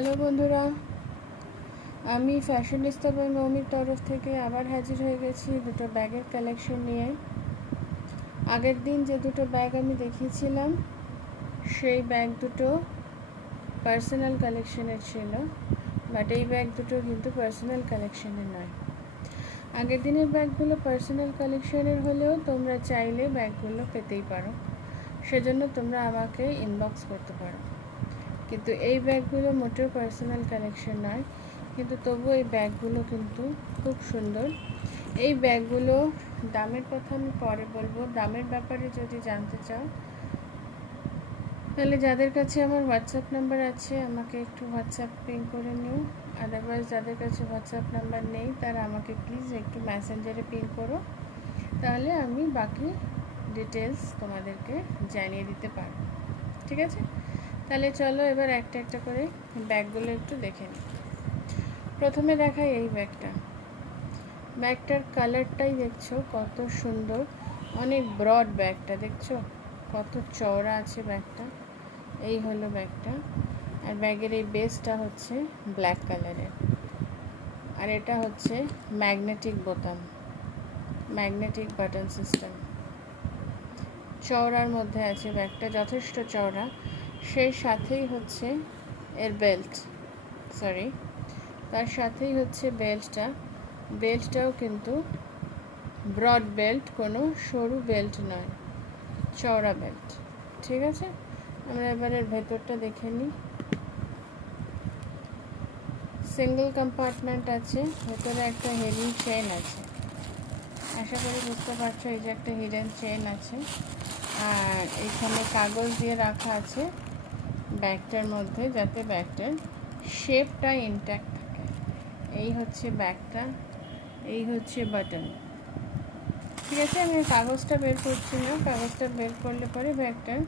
Hello বন্ধুরা, আমি fashionista by মৌমির তরফ থেকে আবার হাজির হয়ে গেছি দুটো ব্যাগের কালেকশন নিয়ে। আগের দিন যে দুটো ব্যাগ আমি দেখিয়েছিলাম সেই ব্যাগ দুটো পার্সোনাল কালেকশনের ছিল, বাট এই ব্যাগ দুটো কিন্তু পার্সোনাল কালেকশনের নয়। আগের দিনের ব্যাগগুলো পার্সোনাল কালেকশনের হলেও তোমরা চাইলে ব্যাগগুলো পেতেই পারো, সেজন্য তোমরা আমাকে ইনবক্স করতে পারো। কিন্তু এই ব্যাগগুলো মোটেও পার্সোনাল কালেকশন নয়, কিন্তু তবুও এই ব্যাগগুলো কিন্তু খুব সুন্দর। এই ব্যাগগুলো দামের কথা আমি পরে বলবো। দামের ব্যাপারে যদি জানতে চাও তাহলে যাদের কাছে আমার হোয়াটসঅ্যাপ নাম্বার আছে আমাকে একটু হোয়াটসঅ্যাপ পিং করে নিও। আদারওয়াইজ যাদের কাছে হোয়াটসঅ্যাপ নাম্বার নেই তারা আমাকে প্লিজ একটু মেসেঞ্জারে পিং করো, তাহলে আমি বাকি ডিটেলস তোমাদেরকে জানিয়ে দিতে পারবো। ঠিক আছে, তাহলে চলো এবার একটা একটা করে ব্যাগগুলো একটু দেখে নিই। প্রথমে দেখাই এই ব্যাগটার কালারটাই দেখছো কত সুন্দর, অনেক ব্রড ব্যাগটা দেখছো কত চওড়া আছে ব্যাগটা। এই হলো ব্যাগটা, আর ব্যাগের এই বেসটা হচ্ছে ব্ল্যাক কালারের, আর এটা হচ্ছে ম্যাগনেটিক বোতাম, ম্যাগনেটিক বাটন সিস্টেম। চওড়ার মধ্যে আছে ব্যাগটা, যথেষ্ট চওড়া। সেই সাথেই হচ্ছে এর বেল্ট, তার সাথেই হচ্ছে বেল্টটাও কিন্তু ব্রড বেল্ট, কোনো সরু বেল্ট নয়, চওড়া বেল্ট। ঠিক আছে, আমরা এবার এর ভেতরটা দেখে নিই। সিঙ্গেল কম্পার্টমেন্ট আছে, ভেতরে একটা হিডেন চেন আছে। আশা করি বুঝতে পারছো, এই যে একটা হিডেন চেন আছে, আর এখানে কাগজ দিয়ে রাখা আছে ব্যাগটার মধ্যে, যাতে ব্যাগটার শেপটা ইনট্যাক্ট থাকে। এই হচ্ছে ব্যাগটা, এই হচ্ছে বাটন। ঠিক আছে, আমি কাগজটা বের করছি না, কাগজটা বের করলে পরে ব্যাগটার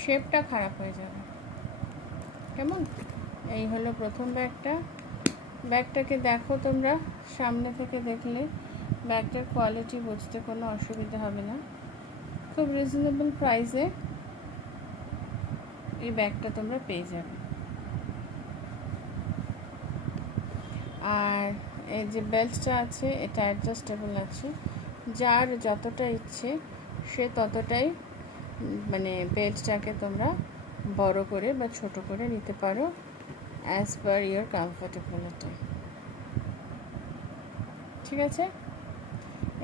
শেপটা খারাপ হয়ে যাবে। কেমন? এই হলো প্রথম ব্যাগটাকে দেখো তোমরা, সামনে থেকে দেখলে ব্যাগটার কোয়ালিটি বুঝতে কোনো অসুবিধা হবে না। খুব রিজনেবল প্রাইসে এই ব্যাগটা তোমরা পেয়ে যাবে। আর এই যে বেল্টটা আছে এটা অ্যাডজাস্টেবল আছে, যার যতটা ইচ্ছে সে ততটাই মানে বেল্টটাকে তোমরা বড় করে বা ছোট করে নিতে পারো অ্যাজ পার ইয়োর কমফোর্টেবিলিটি। ঠিক আছে,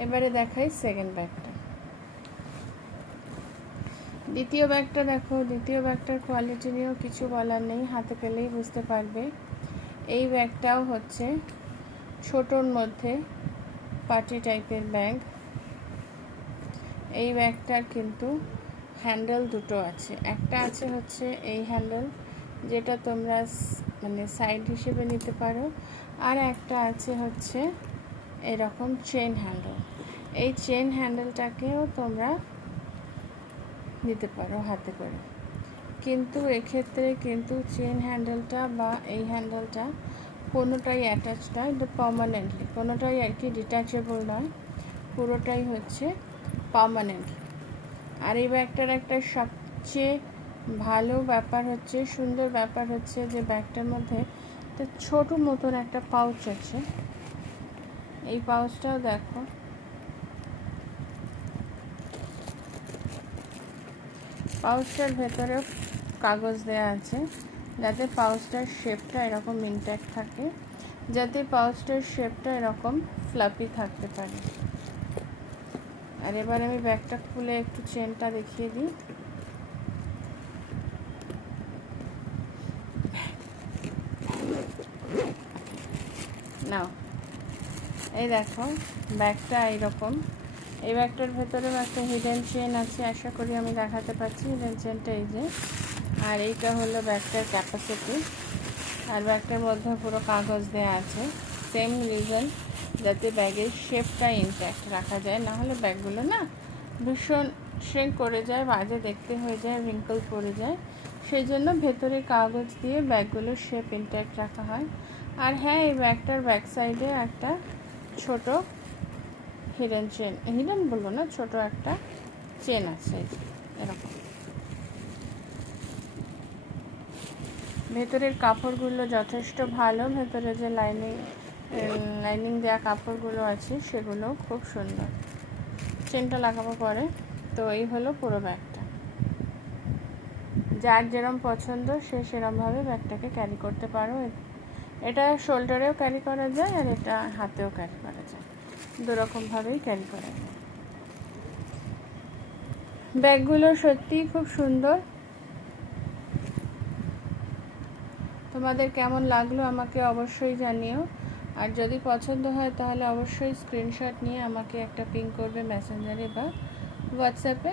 এবারে দেখাই সেকেন্ড ব্যাগটা। দ্বিতীয় ব্যাগটা দেখো, দ্বিতীয় ব্যাগটার কোয়ালিটি নিয়েও কিছু বলার নেই, হাতে পেলেই বুঝতে পারবে। এই ব্যাগটাও হচ্ছে ছোটোর মধ্যে পার্টি টাইপের ব্যাগ। এই ব্যাগটার কিন্তু হ্যান্ডেল দুটো আছে, একটা আছে হচ্ছে এই হ্যান্ডেল, যেটা তোমরা মানে সাইড হিসেবে নিতে পারো, আর একটা আছে হচ্ছে এরকম চেন হ্যান্ডেল। এই চেন হ্যান্ডেলটাকেও তোমরা নিতে পারো হাতে করে, কিন্তু এক্ষেত্রে কিন্তু চেন হ্যান্ডেলটা বা এই হ্যান্ডেলটা কোনোটাই অ্যাটাচ নয়, এটা পার্মানেন্টলি, কোনোটাই আর কি ডিট্যাচেবল নয়, পুরোটাই হচ্ছে পার্মানেন্ট। আর এই ব্যাগটার একটা সবচেয়ে ভালো ব্যাপার হচ্ছে, সুন্দর ব্যাপার হচ্ছে যে ব্যাগটার মধ্যে একটা ছোটো মতন একটা পাউচ আছে। এই পাউচটাও দেখো, পাউচটার ভেতরেও কাগজ দেওয়া আছে যাতে পাউচটার শেপটা এরকম ইনট্যাক্ট থাকে, যাতে পাউচটার শেপটা এরকম ফ্লাপি থাকতে পারে। আর এবার আমি ব্যাগটা খুলে একটু চেনটা দেখিয়ে দিই। নাও, এই দেখো ব্যাগটা এইরকম। এই ব্যাগটার ভেতরেও একটা হিডেন চেন আছে, আশা করি আমি দেখাতে পাচ্ছি হিডেন চেনটা এই যে। আর এইটা হলো ব্যাগটার ক্যাপাসিটি, আর ব্যাগটার মধ্যে পুরো কাগজ দেওয়া আছে, সেম রিজন যাতে ব্যাগের শেপটা ইনট্যাক্ট রাখা যায়, নাহলে ব্যাগগুলো না ভীষণ শ্রিঙ্ক করে যায়, বাজে দেখতে হয়ে যায়, রিঙ্কল পড়ে যায়। সেই জন্য ভেতরে কাগজ দিয়ে ব্যাগগুলোর শেপ ইনট্যাক্ট রাখা হয়। আর হ্যাঁ, এই ব্যাগটার ব্যাক সাইডে একটা ছোট হিডেন চেন, হিডেন বলবো না, ছোট একটা চেন আছে এরকম। ভেতরের কাপড়গুলো যথেষ্ট ভালো, ভেতরে যে লাইনিং দেওয়া কাপড়গুলো আছে সেগুলো খুব সুন্দর। চেনটা লাগাবো পরে। তো এই হলো পুরো ব্যাগটা। যার যেরম পছন্দ সে সেরমভাবে ব্যাগটাকে ক্যারি করতে পারো। এটা শোল্ডারেও ক্যারি করা যায় আর এটা হাতেও ক্যারি করা যায়, দুরকমভাবেই ক্যারি করা যায়। ব্যাগগুলো সত্যিই খুব সুন্দর। তোমাদের কেমন লাগলো আমাকে অবশ্যই জানিও। আর যদি পছন্দ হয় তাহলে অবশ্যই স্ক্রিনশট নিয়ে আমাকে একটা পিং করবে মেসেঞ্জারে বা হোয়াটসঅ্যাপে।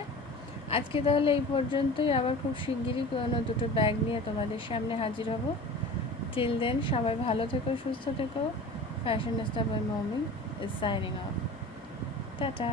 আজকে তাহলে এই পর্যন্তই। আবার খুব শিগগিরই কোনো দুটো ব্যাগ নিয়ে তোমাদের সামনে হাজির হব। টিল দেন সবাই ভালো থেকো, সুস্থ থেকো। Fashionista by mommy is signing off. Tata.